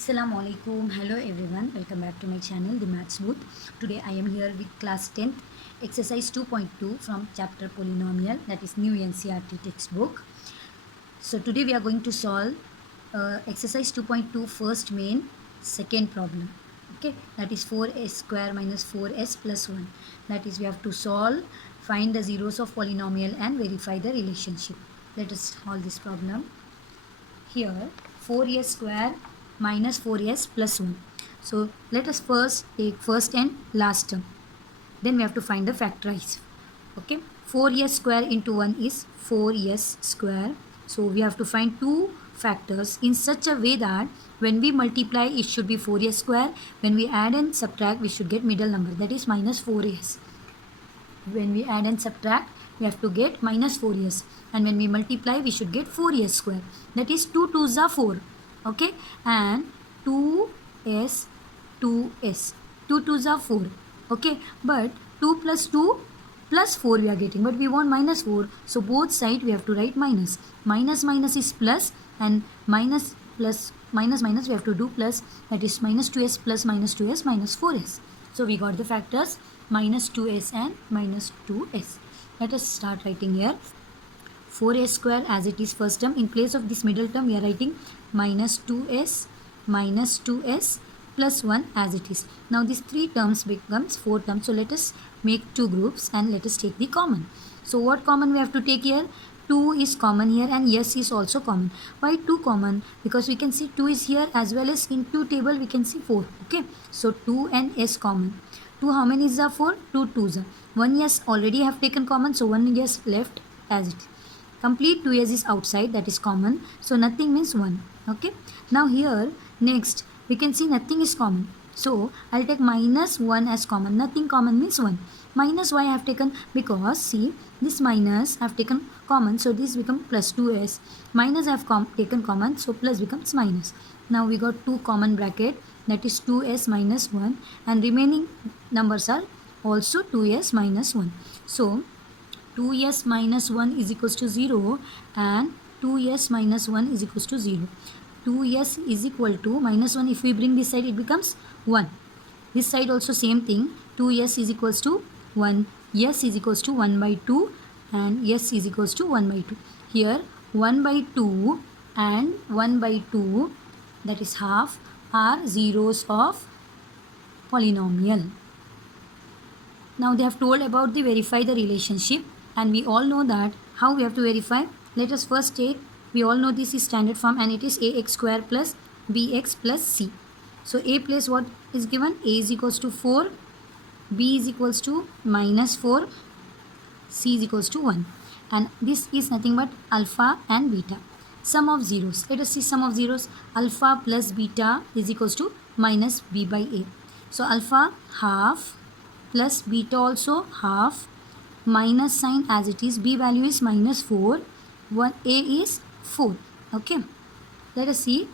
Assalamualaikum. Hello everyone. Welcome back to my channel, The Maths Booth. Today I am here with class 10th exercise 2.2 from chapter polynomial, that is new NCERT textbook. So today we are going to solve exercise 2.2 first main second problem. Okay, that is 4s square minus 4s plus 1. That is we have to solve, find the zeros of polynomial and verify the relationship. Let us solve this problem. Here 4s square minus 4s plus 1. So let us first take first and last term. Then we have to find the factorize. Okay, 4s square into 1 is 4s square. So we have to find two factors in such a way that when we multiply it should be 4s square. When we add and subtract we should get middle number, that is minus 4s. When we add and subtract we have to get minus 4s, and when we multiply we should get 4s square, that is 2 2s are 4. Okay, and 2s 2s 2 2s are 4. Okay, but 2 plus 2 plus 4 we are getting, but we want minus 4, so both side we have to write minus. Minus minus is plus, and minus plus minus minus we have to do plus, that is minus 2s plus minus 2s minus 4s. So we got the factors minus 2s and minus 2s. Let us start writing here 4s square as it is first term. In place of this middle term we are writing minus 2s plus 1 as it is. Now these three terms becomes 4 terms. So let us make two groups and let us take the common. So what common we have to take here? 2 is common here and yes is also common. Why 2 common? Because we can see 2 is here as well as in 2 table we can see 4. Okay, so 2 and s common. 2 how many is there? 4. 2 2s are 1 yes already have taken common, so 1 yes left as it is. Complete 2s is outside, that is common, so nothing means 1. Okay, now here next we can see nothing is common, so I'll take minus 1 as common. Nothing common means 1. Minus why I have taken? Because see this minus I have taken common, so this becomes plus 2s. Minus I have taken common, so plus becomes minus. Now we got 2 common bracket, that is 2s minus 1, and remaining numbers are also 2s minus 1. So 2s minus 1 is equals to 0 and 2s minus 1 is equals to 0. 2s is equal to minus 1, if we bring this side it becomes 1. This side also same thing, 2s is equals to 1, s is equals to 1 by 2 and s is equals to 1 by 2. Here 1 by 2 and 1 by 2, that is half, are zeros of polynomial. Now they have told about the verify the relationship, and we all know that how we have to verify. Let us first take, we all know this is standard form and it is ax square plus bx plus c. So a place what is given? A is equals to 4, b is equals to minus 4, c is equals to 1, and this is nothing but alpha and beta. Sum of zeros, let us see sum of zeros. Alpha plus beta is equals to minus b by a. So alpha half plus beta also half, minus sign as it is, b value is minus 4, 1 a is 4. Okay, let us see,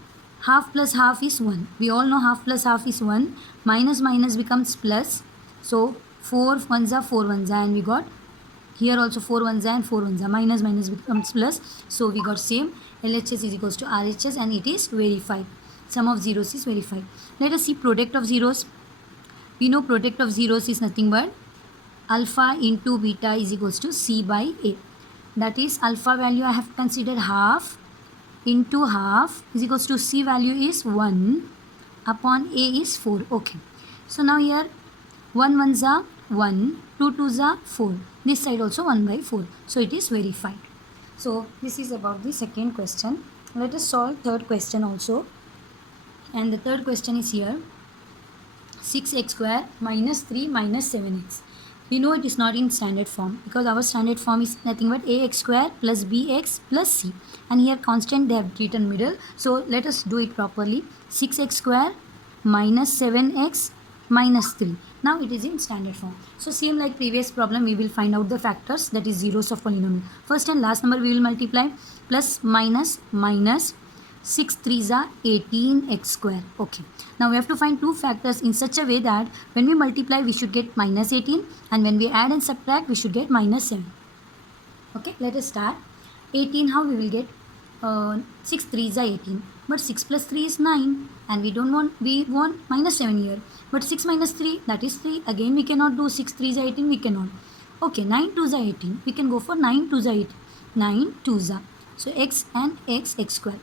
half plus half is 1. We all know half plus half is 1. Minus minus becomes plus, so 4 ones are 4 ones are, and we got here also 4 ones are and 4 ones are. Minus minus becomes plus, so we got same. LHS is equals to RHS and it is verified. Sum of zeros is verified. Let us see product of zeros. We know product of zeros is nothing but alpha into beta is equals to c by a. That is alpha value I have considered half into half is equals to c value is 1 upon a is 4. Okay, so now here 1 ones are 1, 2 twos are 4. This side also 1 by 4. So it is verified. So this is about the second question. Let us solve third question also. And the third question is here 6x square minus 3 minus 7x. We know it is not in standard form because our standard form is nothing but ax square plus bx plus c, and here constant they have written middle. So let us do it properly. 6x square minus 7x minus 3. Now it is in standard form. So same like previous problem, we will find out the factors, that is zeros of polynomial. First and last number we will multiply, plus minus minus, 6 3s are 18x square. Okay, now we have to find two factors in such a way that when we multiply we should get minus 18, and when we add and subtract we should get minus 7. Okay, let us start. 18 how we will get? 6 3s are 18, but 6 plus 3 is 9, and we want minus 7 here, but 6 minus 3, that is 3. Again we cannot do 6 3s are 18, we cannot. Okay, 9 2s are 18, we can go for 9 2s are 18, 9 2s are, so x and x square.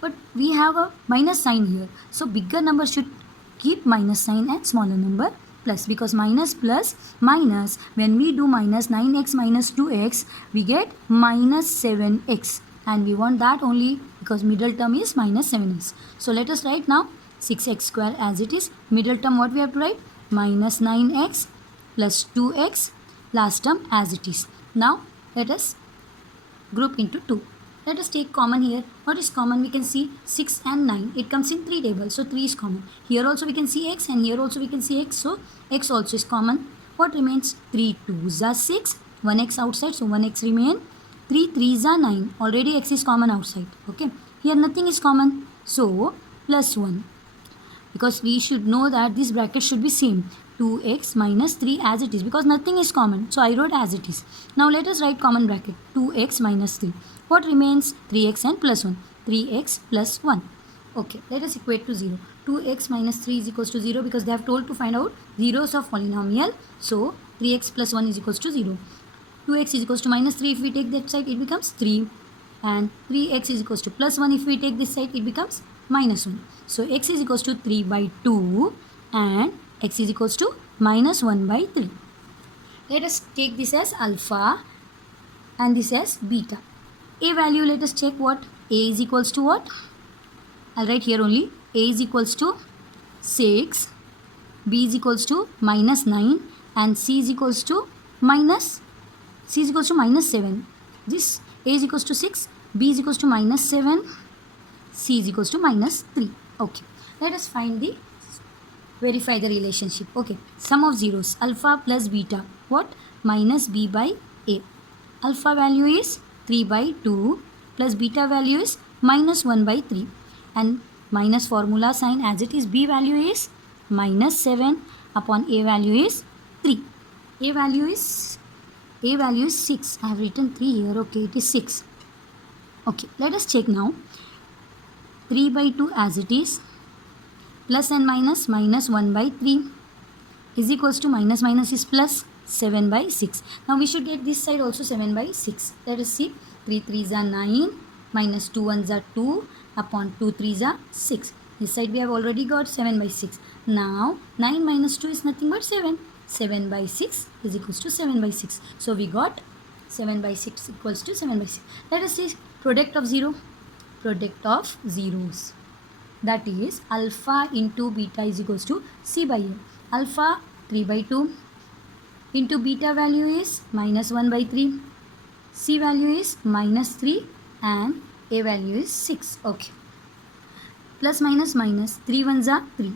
But we have a minus sign here, so bigger number should keep minus sign and smaller number plus, because minus plus minus, when we do minus 9x minus 2x, we get minus 7x, and we want that only because middle term is minus 7x. So let us write now 6x square as it is. Middle term what we have to write? Minus 9x plus 2x, last term as it is. Now let us group into 2. Let us take common here. What is common? We can see 6 and 9. It comes in 3 tables, so 3 is common. Here also we can see x, and here also we can see x, so x also is common. What remains? 3 2s are 6, 1x outside, so 1x remain. 3 3s are 9. Already x is common outside. Okay. Here nothing is common, so plus 1. Because we should know that this bracket should be same. 2x minus 3 as it is, because nothing is common, so I wrote as it is. Now let us write common bracket. 2x minus 3. What remains? 3x and plus 1. 3x plus 1. Okay, let us equate to 0. 2x minus 3 is equals to 0, because they have told to find out zeros of polynomial. So 3x plus 1 is equals to 0. 2x is equals to minus 3. If we take that side, it becomes 3. And 3x is equals to plus 1. If we take this side, it becomes minus 1. So x is equals to 3 by 2 and x is equals to minus 1 by 3. Let us take this as alpha and this as beta. A value, let us check what? A is equals to what? I'll write here only. A is equals to 6, B is equals to minus 9, and C is equals to minus 7. This A is equals to 6, B is equals to minus 7, C is equals to minus 3. Okay. Let us verify the relationship. Okay. Sum of zeros. Alpha plus beta. What? Minus B by A. Alpha value is 3 by 2 plus beta value is minus 1 by 3. And minus formula sign as it is. B value is minus 7 upon A value is 3. A value is 6. I have written 3 here. Okay, it is 6. Okay, let us check now. 3 by 2 as it is, plus and minus 1 by 3 is equals to minus is plus 7 by 6. Now we should get this side also 7 by 6. Let us see. 3 3s are 9, minus 2 1s are 2, upon 2 3s are 6. This side we have already got 7 by 6. Now 9 minus 2 is nothing but 7. 7 by 6 is equals to 7 by 6. So we got 7 by 6 equals to 7 by 6. Let us see product of zeros. That is alpha into beta is equals to C by A. Alpha 3 by 2 into beta value is minus 1 by 3. C value is minus 3 and A value is 6. Okay. Plus minus 3 1s are 3.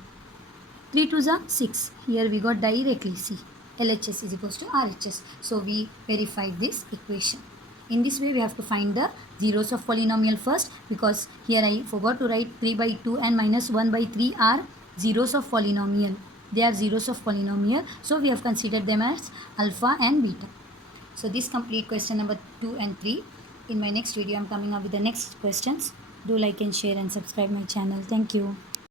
3 2s are 6. Here we got directly C. LHS is equals to RHS. So we verified this equation. In this way we have to find the zeros of polynomial first, because here I forgot to write 3 by 2 and minus 1 by 3 are zeros of polynomial. They are zeros of polynomial. So we have considered them as alpha and beta. So this complete question number 2 and 3. In my next video I am coming up with the next questions. Do like and share and subscribe my channel. Thank you.